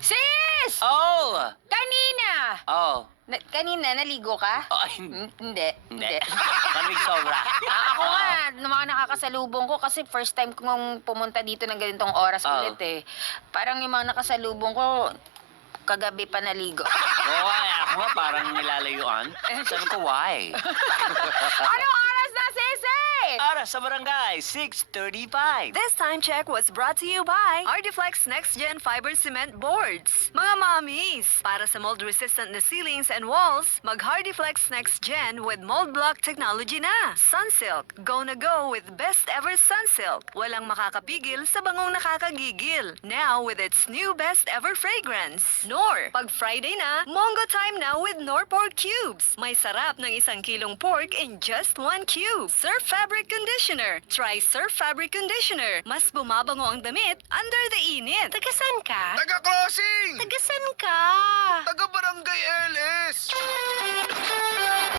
Sis! Oh! Kanina! Oh. Kanina, naligo ka? Oh, Hindi. hindi. Malamig sobra. Ako nga, nung mga nakakasalubong ko, kasi first time kong pumunta dito ng ganitong oras Oh. ulit eh. Parang yung mga nakasalubong ko, kagabi pa naligo. Oo, ako nga parang nilalayuan. Sabi ko, why? Anong oras na, Sisi? Ara sa barangay, 6:35. This time check was brought to you by Ardiflex Next Gen Fiber Cement Boards. Mga mommies, para sa mold-resistant na ceilings and walls, mag-Hardiflex Next Gen with mold block technology na. Sunsilk, go na go with best ever Sunsilk. Walang makakapigil sa bangong nakakagigil. Now with its new best ever fragrance. Nor, pag Friday na, Mongo time na with Nor Pork Cubes. May sarap ng 1 kilong pork in just 1 cube. Surf Fabric Conditioner. Try Surf Fabric Conditioner. Mas bumabango ang damit under the init. Tagasan ka? Taga-crossing! Tagasan ka? Taga-barangay